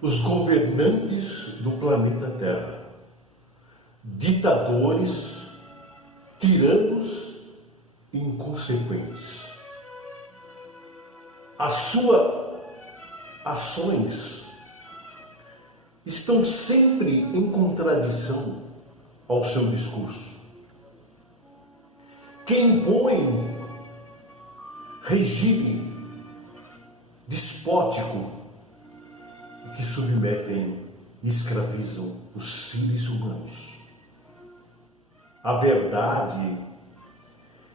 os governantes do planeta Terra, ditadores, tiranos e inconsequentes. As suas ações estão sempre em contradição ao seu discurso. Que impõe regime despótico e que submetem e escravizam os seres humanos. A verdade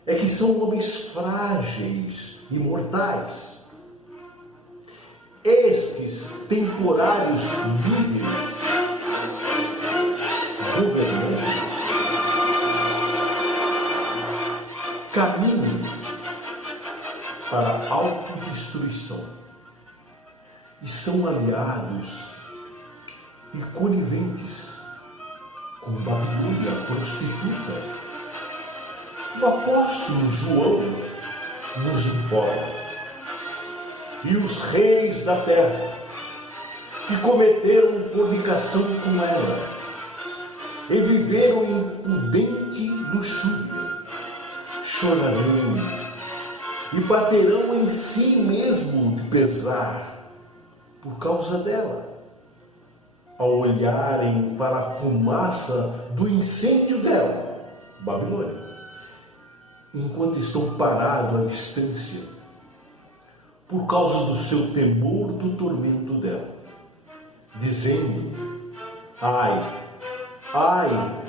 é que são homens frágeis e mortais. Estes temporários líderes, governantes, caminham para a autodestruição e são aliados e coniventes com Babilônia prostituta. O apóstolo João nos informa: e os reis da terra que cometeram fornicação com ela e viveram em impudente luxúria chorarão e baterão em si mesmo de pesar por causa dela, ao olharem para a fumaça do incêndio dela, Babilônia, enquanto estão parados à distância, por causa do seu temor do tormento dela, dizendo: ai, ai,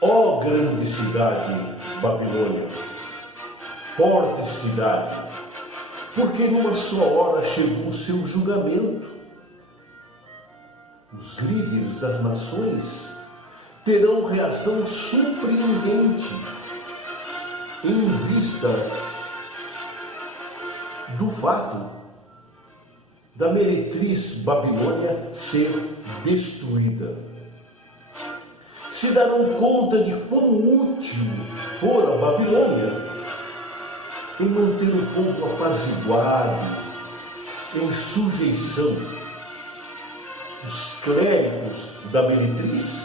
ó grande cidade Babilônia, forte cidade, porque numa só hora chegou o seu julgamento. Os líderes das nações terão reação surpreendente em vista do fato da meretriz Babilônia ser destruída. Se darão conta de quão útil fora a Babilônia em manter o povo apaziguado, em sujeição. Os clérigos da meretriz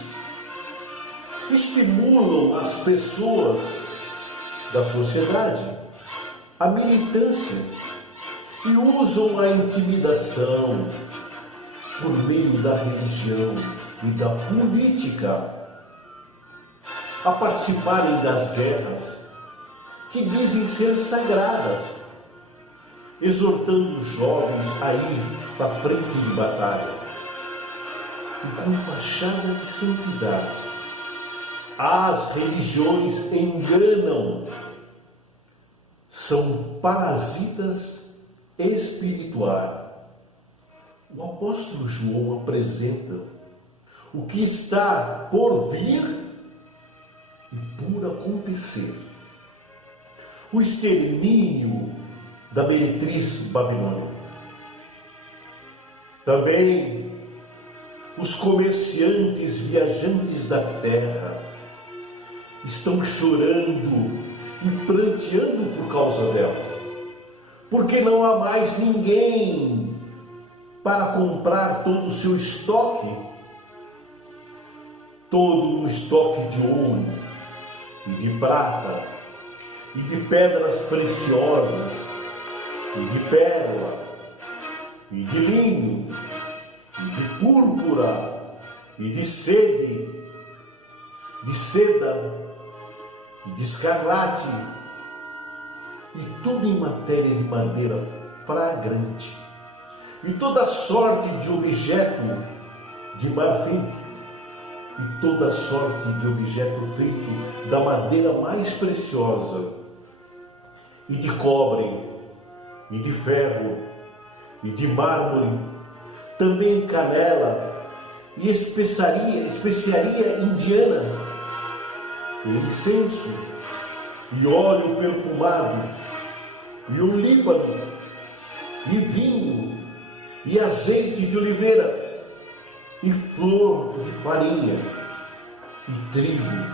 estimulam as pessoas da sociedade à militância e usam a intimidação por meio da religião e da política a participarem das guerras que dizem ser sagradas, exortando os jovens a ir para a frente de batalha e com fachada de santidade. As religiões enganam, são parasitas espirituais. O apóstolo João apresenta o que está por vir e por acontecer. O extermínio da meretriz Babilônia. Também os comerciantes viajantes da terra estão chorando e pranteando por causa dela, porque não há mais ninguém para comprar todo o seu estoque, todo um estoque de ouro e de prata e de pedras preciosas e de pérola e de linho e de púrpura e de seda e de escarlate, e tudo em matéria de madeira fragrante, e toda sorte de objeto de marfim, e toda sorte de objeto feito da madeira mais preciosa, e de cobre, e de ferro, e de mármore, também canela, e especiaria indiana, e incenso, e óleo perfumado, e um líbano, e vinho, e azeite de oliveira, e flor de farinha, e trigo,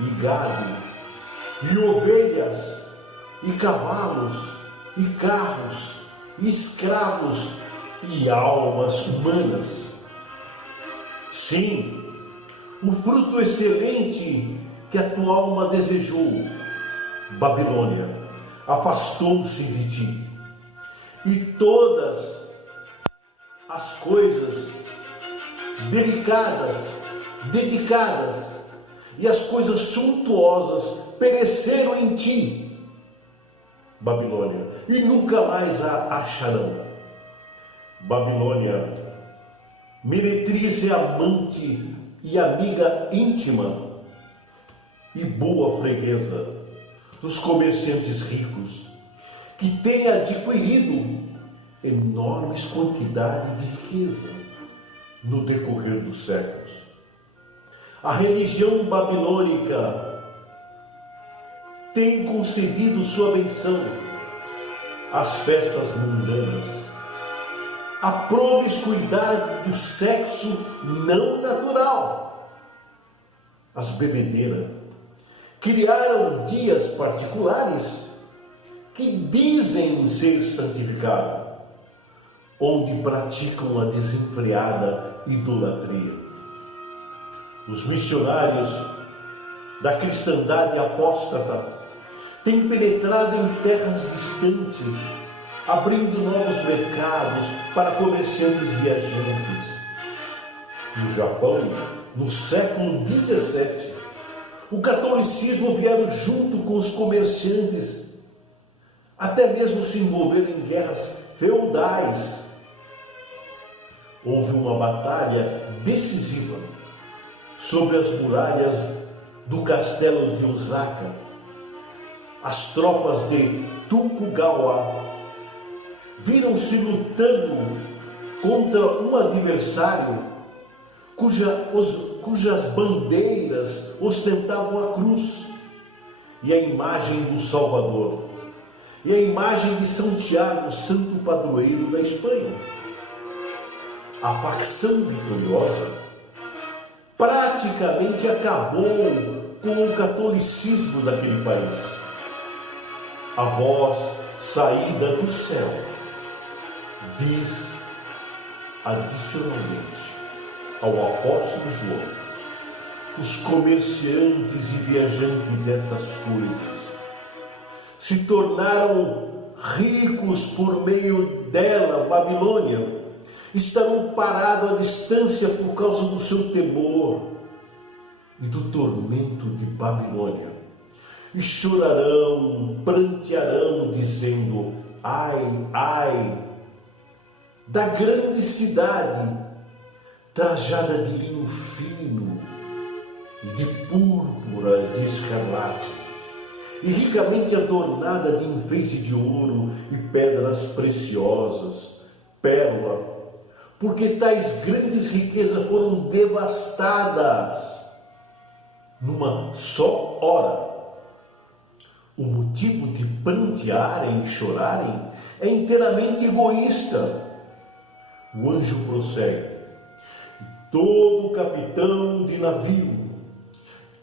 e gado, e ovelhas, e cavalos, e carros, e escravos, e almas humanas. Sim, o fruto excelente que a tua alma desejou, Babilônia, afastou-se de ti. E todas as coisas delicadas, dedicadas e as coisas suntuosas pereceram em ti, Babilônia, e nunca mais a acharão. Babilônia, meretriz e amante e amiga íntima e boa freguesa dos comerciantes ricos, que têm adquirido enormes quantidades de riqueza no decorrer dos séculos. A religião babilônica tem concedido sua benção às festas mundanas, à promiscuidade do sexo não natural, às bebedeiras. Criaram dias particulares que dizem ser santificados, onde praticam a desenfreada idolatria. Os missionários da cristandade apóstata têm penetrado em terras distantes, abrindo novos mercados para comerciantes viajantes. No Japão, no século XVII, o catolicismo vieram junto com os comerciantes, até mesmo se envolveram em guerras feudais. Houve uma batalha decisiva sobre as muralhas do castelo de Osaka. As tropas de Tokugawa viram-se lutando contra um adversário cujas bandeiras ostentavam a cruz e a imagem do Salvador, e a imagem de São Tiago, santo padroeiro da Espanha. A facção vitoriosa praticamente acabou com o catolicismo daquele país. A voz saída do céu diz adicionalmente ao apóstolo João: os comerciantes e viajantes dessas coisas se tornaram ricos por meio dela, Babilônia, estarão parados à distância por causa do seu temor e do tormento de Babilônia, e chorarão, prantearão, dizendo: ai, ai, da grande cidade, trajada de linho fino e de púrpura de escarlate, e ricamente adornada de enfeite de ouro e pedras preciosas, pérola, porque tais grandes riquezas foram devastadas numa só hora. O motivo de prantearem e chorarem é inteiramente egoísta. O anjo prossegue: todo capitão de navio,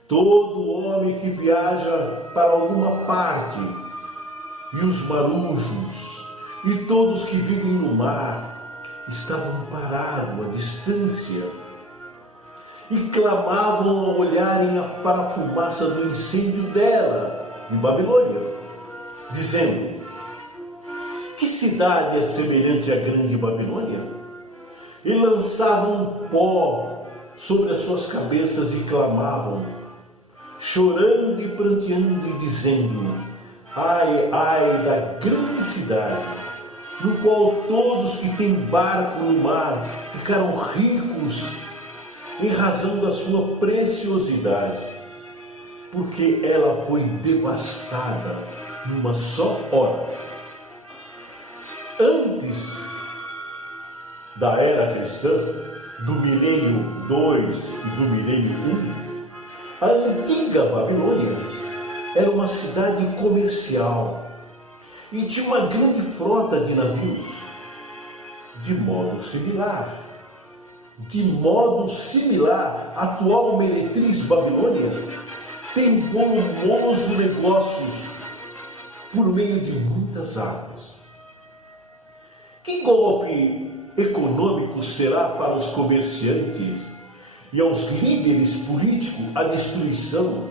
todo homem que viaja para alguma parte, e os marujos, e todos que vivem no mar, estavam parados à distância e clamavam ao olharem para a fumaça do incêndio dela, de Babilônia, dizendo: que cidade é semelhante à grande Babilônia? E lançavam pó sobre as suas cabeças e clamavam, chorando e pranteando e dizendo: ai, ai da grande cidade, no qual todos que têm barco no mar ficaram ricos em razão da sua preciosidade, porque ela foi devastada numa só hora. Antes da era cristã, do milênio 2 e do milênio 1, a antiga Babilônia era uma cidade comercial e tinha uma grande frota de navios. De modo similar, a atual meretriz Babilônia tem volumosos negócios por meio de muitas águas. Que golpe econômico será para os comerciantes e aos líderes políticos a destruição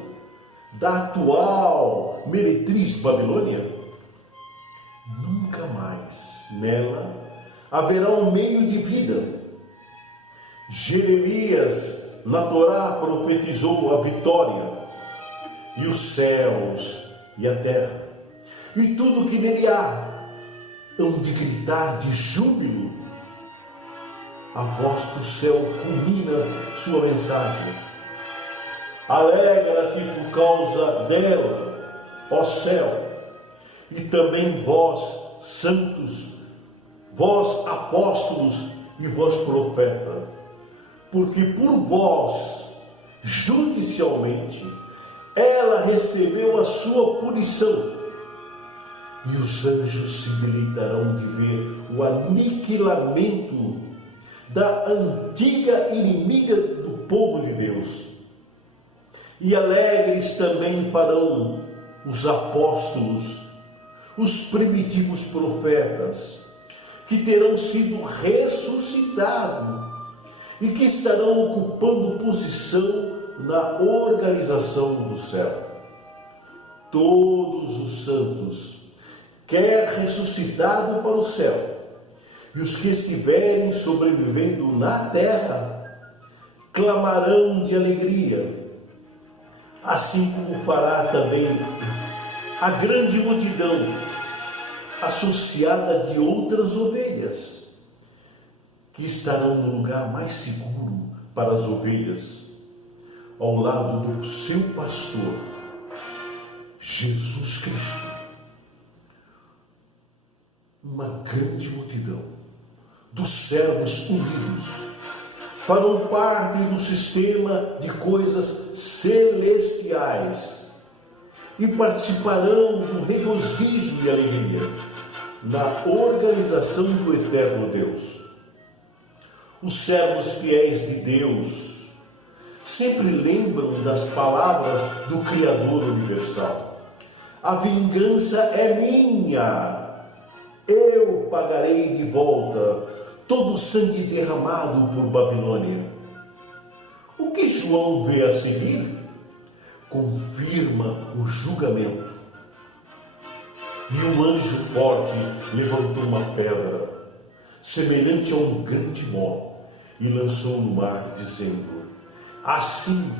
da atual meretriz Babilônia, nunca mais nela haverá um meio de vida. Jeremias, na Torá, profetizou a vitória, e os céus e a terra, e tudo que nele há, hão de gritar de júbilo. A voz do céu culmina sua mensagem. Alegra-te por causa dela, ó céu, e também vós, santos, vós, apóstolos, e vós, profetas, porque por vós, judicialmente, ela recebeu a sua punição, e os anjos se deleitarão de ver o aniquilamento da antiga inimiga do povo de Deus. E alegres também farão os apóstolos, os primitivos profetas, que terão sido ressuscitados e que estarão ocupando posição na organização do céu. Todos os santos, quer ressuscitado para o céu, e os que estiverem sobrevivendo na terra, clamarão de alegria, assim como fará também a grande multidão associada de outras ovelhas, que estarão no lugar mais seguro para as ovelhas, ao lado do seu pastor, Jesus Cristo. Uma grande multidão dos servos unidos farão parte do sistema de coisas celestiais e participarão do regozijo e alegria na organização do eterno Deus. Os servos fiéis de Deus sempre lembram das palavras do Criador universal. A vingança é minha, eu pagarei de volta todo o sangue derramado por Babilônia. O que João vê a seguir confirma o julgamento. E um anjo forte levantou uma pedra, semelhante a um grande nó, e lançou no mar, dizendo: assim,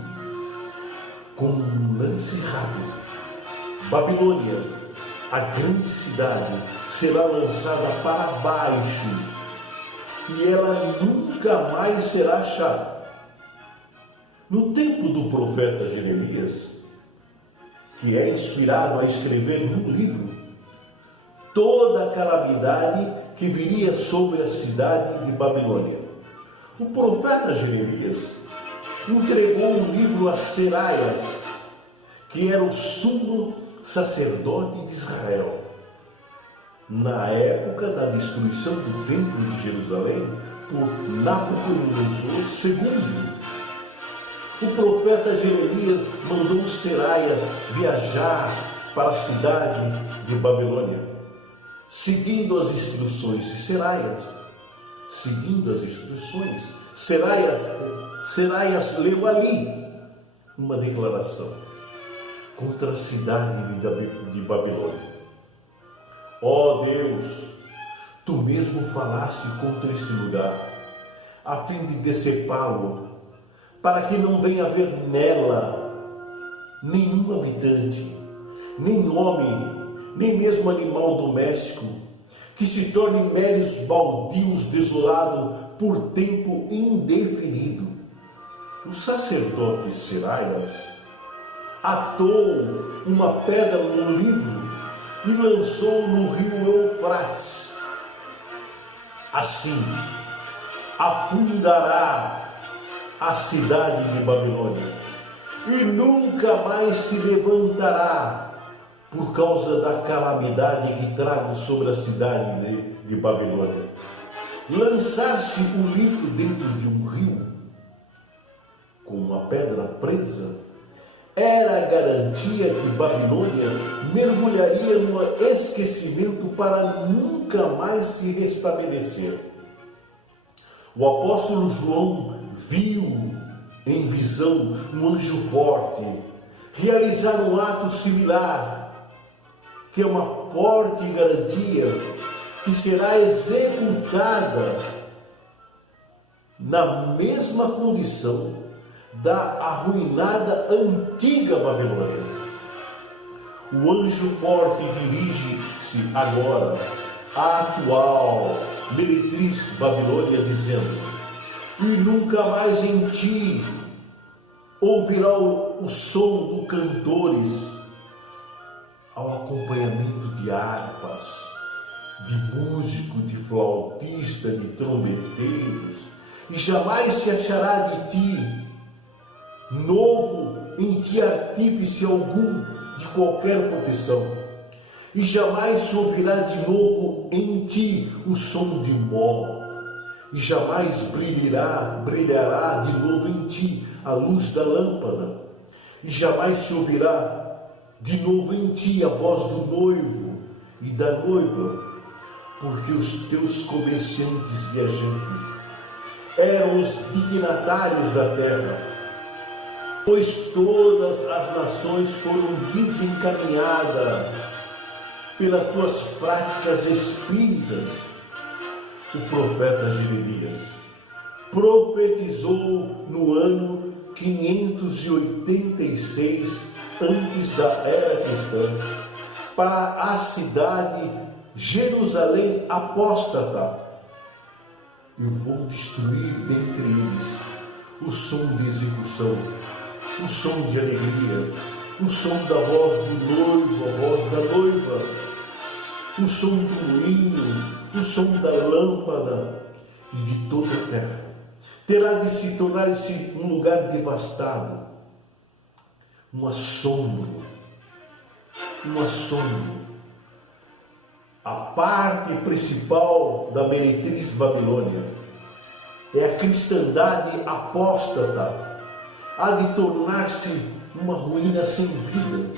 com um lance rápido, Babilônia, a grande cidade, será lançada para baixo, e ela nunca mais será achada. No tempo do profeta Jeremias, que é inspirado a escrever num livro toda a calamidade que viria sobre a cidade de Babilônia, o profeta Jeremias entregou um livro a Seraias, que era o sumo sacerdote de Israel, na época da destruição do templo de Jerusalém por Nabucodonosor II. O profeta Jeremias mandou Seraias viajar para a cidade de Babilônia, seguindo as instruções de Seraias. Seraias leu ali uma declaração contra a cidade de Babilônia. Ó Deus, tu mesmo falaste contra esse lugar, a fim de decepá-lo, para que não venha haver nela nenhum habitante, nem homem, nem mesmo animal doméstico, que se torne meros baldios desolados por tempo indefinido. O sacerdote Seraias atou uma pedra no livro e lançou no rio Eufrates. Assim, afundará a cidade de Babilônia e nunca mais se levantará por causa da calamidade que trago sobre a cidade de Babilônia. Lançar-se o livro dentro de um rio com uma pedra presa era a garantia que Babilônia mergulharia no esquecimento para nunca mais se restabelecer. O apóstolo João viu em visão um anjo forte realizar um ato similar, que é uma forte garantia que será executada na mesma condição da arruinada antiga Babilônia. O anjo forte dirige-se agora à atual meretriz Babilônia, dizendo: e nunca mais em ti ouvirá o som dos cantores ao acompanhamento de harpas, de músico, de flautista, de trombeteiros, e jamais se achará de ti novo em ti artífice algum de qualquer proteção, e jamais se ouvirá de novo em ti o som de mó, e jamais brilhará de novo em ti a luz da lâmpada, e jamais se ouvirá de novo em ti a voz do noivo e da noiva, porque os teus comerciantes viajantes eram os dignatários da terra, pois todas as nações foram desencaminhadas pelas tuas práticas espíritas. O profeta Jeremias profetizou no ano 586 antes da era cristã para a cidade Jerusalém apóstata: eu vou destruir dentre eles o som de execução, o som de alegria, o som da voz do noivo, a voz da noiva, o som do moinho, o som da lâmpada, e de toda a terra. Terá de se tornar um lugar devastado, um assombro, um assombro. A parte principal da meretriz Babilônia é a cristandade apóstata, há de tornar-se uma ruína sem vida.